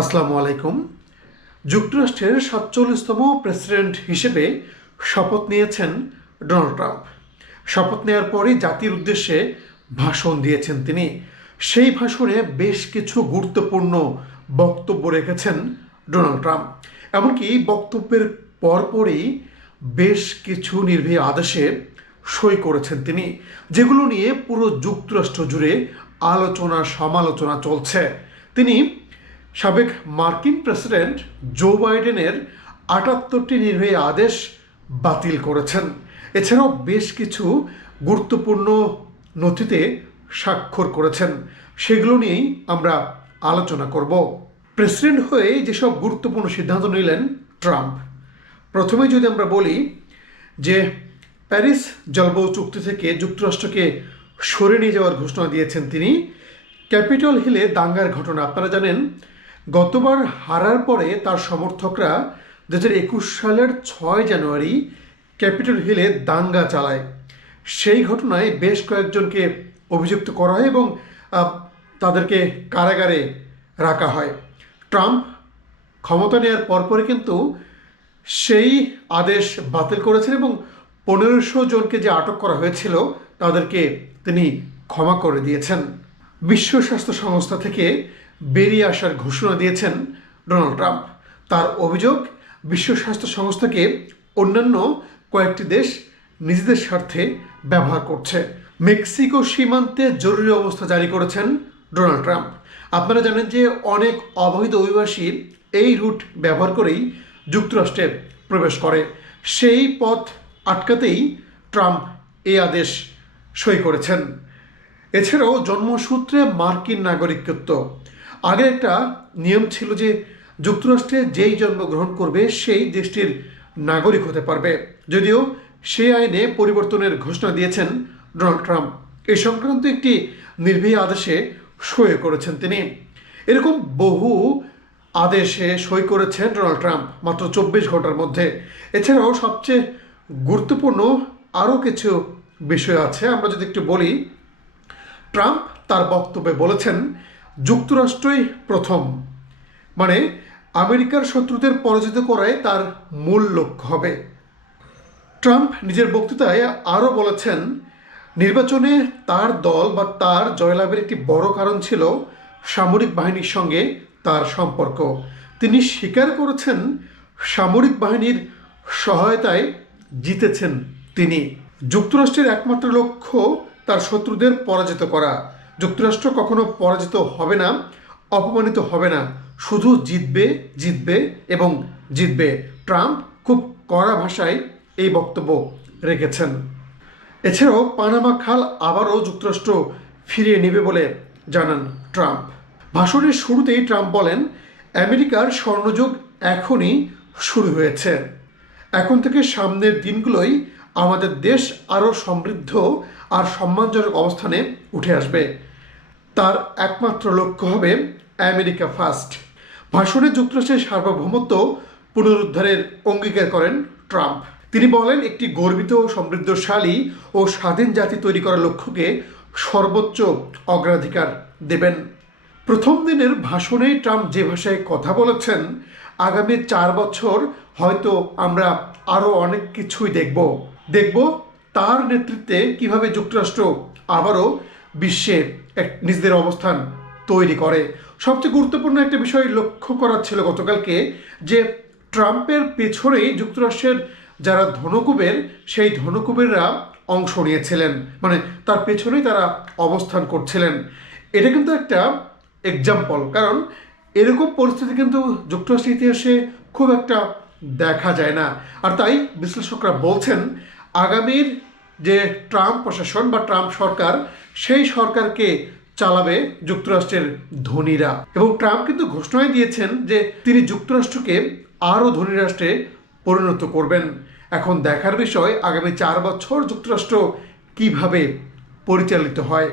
আসসালামু আলাইকুম। যুক্তরাষ্ট্রের ৪৭তম প্রেসিডেন্ট হিসেবে শপথ নিয়েছেন ডোনাল্ড ট্রাম্প। শপথ নেওয়ার পরই জাতির উদ্দেশ্যে ভাষণ দিয়েছেন তিনি। সেই ভাষণে বেশ কিছু গুরুত্বপূর্ণ বক্তব্য রেখেছেন ডোনাল্ড ট্রাম্প। এমনকি বক্তব্যের পরপরই বেশ কিছু নির্বাহী আদেশে সই করেছেন তিনি, যেগুলো নিয়ে পুরো যুক্তরাষ্ট্র জুড়ে আলোচনা সমালোচনা চলছে। তিনি সাবেক মার্কিন প্রেসিডেন্ট জো বাইডেনের ৭৮টি নির্বাহী আদেশ বাতিল করেছেন। এছাড়াও বেশ কিছু গুরুত্বপূর্ণ নথিতে স্বাক্ষর করেছেন। সেগুলো নিয়েই আমরা আলোচনা করব। প্রেসিডেন্ট হয়ে যেসব গুরুত্বপূর্ণ সিদ্ধান্ত নিলেন ট্রাম্প, প্রথমে যদি আমরা বলি যে প্যারিস জলবায়ু চুক্তি থেকে যুক্তরাষ্ট্রকে সরে নিয়ে যাওয়ার ঘোষণা দিয়েছেন তিনি। ক্যাপিটল হিলে দাঙ্গার ঘটনা আপনারা জানেন, গতবার হারার পরে তার সমর্থকরা ২০২১ সালের ৬ জানুয়ারি ক্যাপিটল হিলে দাঙ্গা চালায়। সেই ঘটনায় বেশ কয়েকজনকে অভিযুক্ত করা হয় এবং তাদেরকে কারাগারে রাখা হয়। ট্রাম্প ক্ষমতা নেওয়ার পরপরই কিন্তু সেই আদেশ বাতিল করেছেন এবং ১৫০০ জনকে যে আটক করা হয়েছিল তাদেরকে তিনি ক্ষমা করে দিয়েছেন। বিশ্ব স্বাস্থ্য সংস্থা থেকে বেরিয়ে আসার ঘোষণা দিয়েছেন ডোনাল্ড ট্রাম্প। তার অভিযোগ, বিশ্ব স্বাস্থ্য সংস্থাকে অন্যান্য কয়েকটি দেশ নিজেদের স্বার্থে ব্যবহার করছে। মেক্সিকো সীমান্তে জরুরি অবস্থা জারি করেছেন ডোনাল্ড ট্রাম্প। আপনারা জানেন যে অনেক অবৈধ অভিবাসী এই রুট ব্যবহার করেই যুক্তরাষ্ট্রে প্রবেশ করে। সেই পথ আটকাতেই ট্রাম্প এই আদেশ সই করেছেন। এছাড়াও জন্মসূত্রে মার্কিন নাগরিকত্ব, আগে একটা নিয়ম ছিল যে যুক্তরাষ্ট্রে যেই জন্মগ্রহণ করবে সেই দেশটির নাগরিক হতে পারবে, যদিও সেই আইনে পরিবর্তনের ঘোষণা দিয়েছেন ডোনাল্ড ট্রাম্প। এ সংক্রান্ত একটি নির্বাহী আদেশে সই করেছেন তিনি। এরকম বহু আদেশে সই করেছেন ডোনাল্ড ট্রাম্প মাত্র ২৪ ঘন্টার মধ্যে। এছাড়াও সবচেয়ে গুরুত্বপূর্ণ আরও কিছু বিষয় আছে। আমরা যদি একটু বলি, ট্রাম্প তার বক্তব্যে বলেছেন যুক্তরাষ্ট্রই প্রথম, মানে আমেরিকার শত্রুদের পরাজিত করাই তার মূল লক্ষ্য হবে। ট্রাম্প নিজের বক্তৃতায় আরও বলেছেন নির্বাচনে তার দল বা তার জয়লাভের একটি বড় কারণ ছিল সামরিক বাহিনীর সঙ্গে তার সম্পর্ক। তিনি স্বীকার করেছেন সামরিক বাহিনীর সহায়তায় জিতেছেন তিনি। যুক্তরাষ্ট্রের একমাত্র লক্ষ্য তার শত্রুদের পরাজিত করা। যুক্তরাষ্ট্র কখনো পরাজিত হবে না, অপমানিত হবে না, শুধু জিতবে, জিতবে এবং জিতবে। ট্রাম্প খুব কড়া ভাষায় এই বক্তব্য রেখেছেন। এছাড়াও পানামা খাল আবারও যুক্তরাষ্ট্র ফিরিয়ে নেবে বলে জানান ট্রাম্প। ভাষণের শুরুতেই ট্রাম্প বলেন আমেরিকার স্বর্ণযুগ এখনই শুরু হয়েছে। এখন থেকে সামনের দিনগুলোই আমাদের দেশ আরও সমৃদ্ধ আর সম্মানজনক অবস্থানে উঠে আসবে। তার একমাত্র লক্ষ্য হবে আমেরিকা ফার্স্ট। ভাষণে যুক্তরাষ্ট্রের সার্বভৌমত্ব পুনরুদ্ধারের অঙ্গীকার করেন ট্রাম্প। তিনি বলেন একটি গর্বিত, সমৃদ্ধশালী ও স্বাধীন জাতি তৈরি করার লক্ষ্যকে সর্বোচ্চ অগ্রাধিকার দেবেন। প্রথম দিনের ভাষণেই ট্রাম্প যে ভাষায় কথা বলেছেন, আগামী ৪ বছর হয়তো আমরা আরও অনেক কিছুই দেখব তার নেতৃত্বে কিভাবে যুক্তরাষ্ট্র আবারও বিশ্বে নিজেদের অবস্থান তৈরি করে। সবচেয়ে গুরুত্বপূর্ণ একটা বিষয় লক্ষ্য করা ছিল গতকালকে, যে ট্রাম্পের পেছনেই যুক্তরাষ্ট্রের যারা ধনকুবের, সেই ধনকুবেররা অংশ নিয়েছিলেন, মানে তার পেছনেই তারা অবস্থান করছিলেন। এটা কিন্তু একটা এক্সাম্পল, কারণ এরকম পরিস্থিতি কিন্তু যুক্তরাষ্ট্রের ইতিহাসে খুব একটা দেখা যায় না। আর তাই বিশ্লেষকরা বলছেন আগামীর যে ট্রাম্প প্রশাসন বা ট্রাম্প সরকার, সেই সরকারকে চালাবে যুক্তরাষ্ট্রের ধনীরা। এবং ট্রাম্প কিন্তু ঘোষণায় দিয়েছেন যে তিনি যুক্তরাষ্ট্রকে আরও ধনী রাষ্ট্রে পরিণত করবেন। এখন দেখার বিষয় আগামী ৪ বছর যুক্তরাষ্ট্র কিভাবে পরিচালিত হয়।